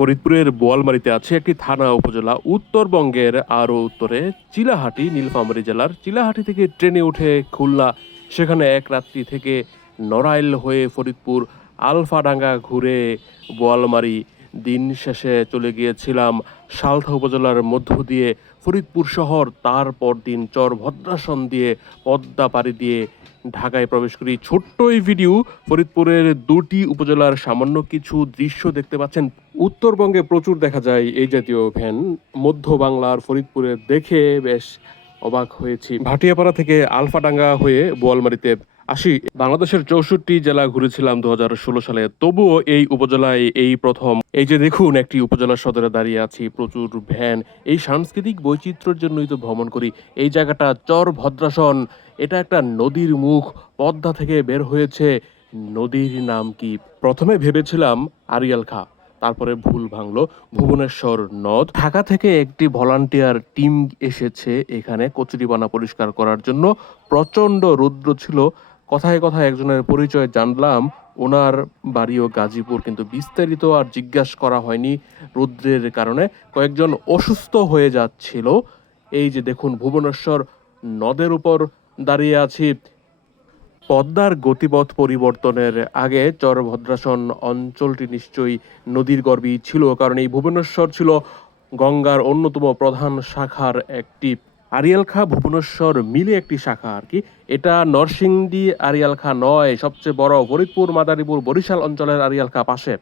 ফরিদপুরের বোয়ালমারীতে আছে একটি থানা উপজেলা। উত্তরবঙ্গের আরও উত্তরে চিলাহাটি, নীলফামারী জেলার চিলাহাটি থেকে ট্রেনে উঠে খুলনা, সেখানে এক রাত্রি থেকে নড়াইল হয়ে ফরিদপুর, আলফাডাঙ্গা ঘুরে বোয়ালমারী, দিন শেষে চলে গিয়েছিলাম সালথা উপজেলার মধ্য দিয়ে ফরিদপুর শহর। তারপর দিন চর ভদ্রাসন দিয়ে পদ্মা পাড়ি দিয়ে ঢাকায় প্রবেশ করি। ছোট্ট এই ভিডিও, ফরিদপুরের দুটি উপজেলার সামান্য কিছু দৃশ্য দেখতে পাচ্ছেন। উত্তরবঙ্গে প্রচুর দেখা যায় এই জাতীয় ভ্যান, মধ্য বাংলার ফরিদপুরে দেখে বেশ অবাক হয়েছি। ভাটিয়াপাড়া থেকে আলফাডাঙ্গা হয়ে বোয়ালমারীতে আসি। বাংলাদেশের 64 জেলা ঘুরেছিলাম 2016 সালে, তবুও এই উপজেলায় এই প্রথম। এই যে দেখুন, একটি উপজেলা সদরে দাঁড়িয়ে আছি, প্রচুর ভ্যান। এই সাংস্কৃতিক বৈচিত্র্যের জন্যই তো ভ্রমণ করি। এই জায়গাটা চর ভদ্রাসন, এটা একটা নদীর মুখ, পদ্মা থেকে বের হয়েছে। নদীর নাম কি? প্রথমে ভেবেছিলাম আড়িয়াল খাঁ, তারপরে ভুল ভাঙলো ভুবনেশ্বর নদ। ঢাকা থেকে একটি ভলান্টিয়ার টিম এসেছে এখানে কচুরিপানা পরিষ্কার করার জন্য। প্রচণ্ড রৌদ্র ছিল। কথায় কথায় একজনের পরিচয় জানলাম, ওনার বাড়িও গাজীপুর, কিন্তু বিস্তারিত আর জিজ্ঞাসা করা হয়নি রৌদ্রের কারণে। কয়েকজন অসুস্থ হয়ে যাচ্ছিল। এই যে দেখুন, ভুবনেশ্বর নদের উপর দাঁড়িয়ে আছি। পদ্মার গতিপথ পরিবর্তনের আগে চরভদ্রাসন অঞ্চলটি নিশ্চয়ই নদীর গর্ভেই ছিল, কারণ এই ভুবনেশ্বর ছিল গঙ্গার অন্যতম প্রধান শাখার একটি। আড়িয়াল খাঁ ভুবনেশ্বর মিলে একটি শাখা আর কি। এটা নরসিংদী আড়িয়াল খাঁ নয়, সবচেয়ে বড় ফরিদপুর, মাদারীপুর, বরিশাল অঞ্চলের আড়িয়াল খাঁ পাশে।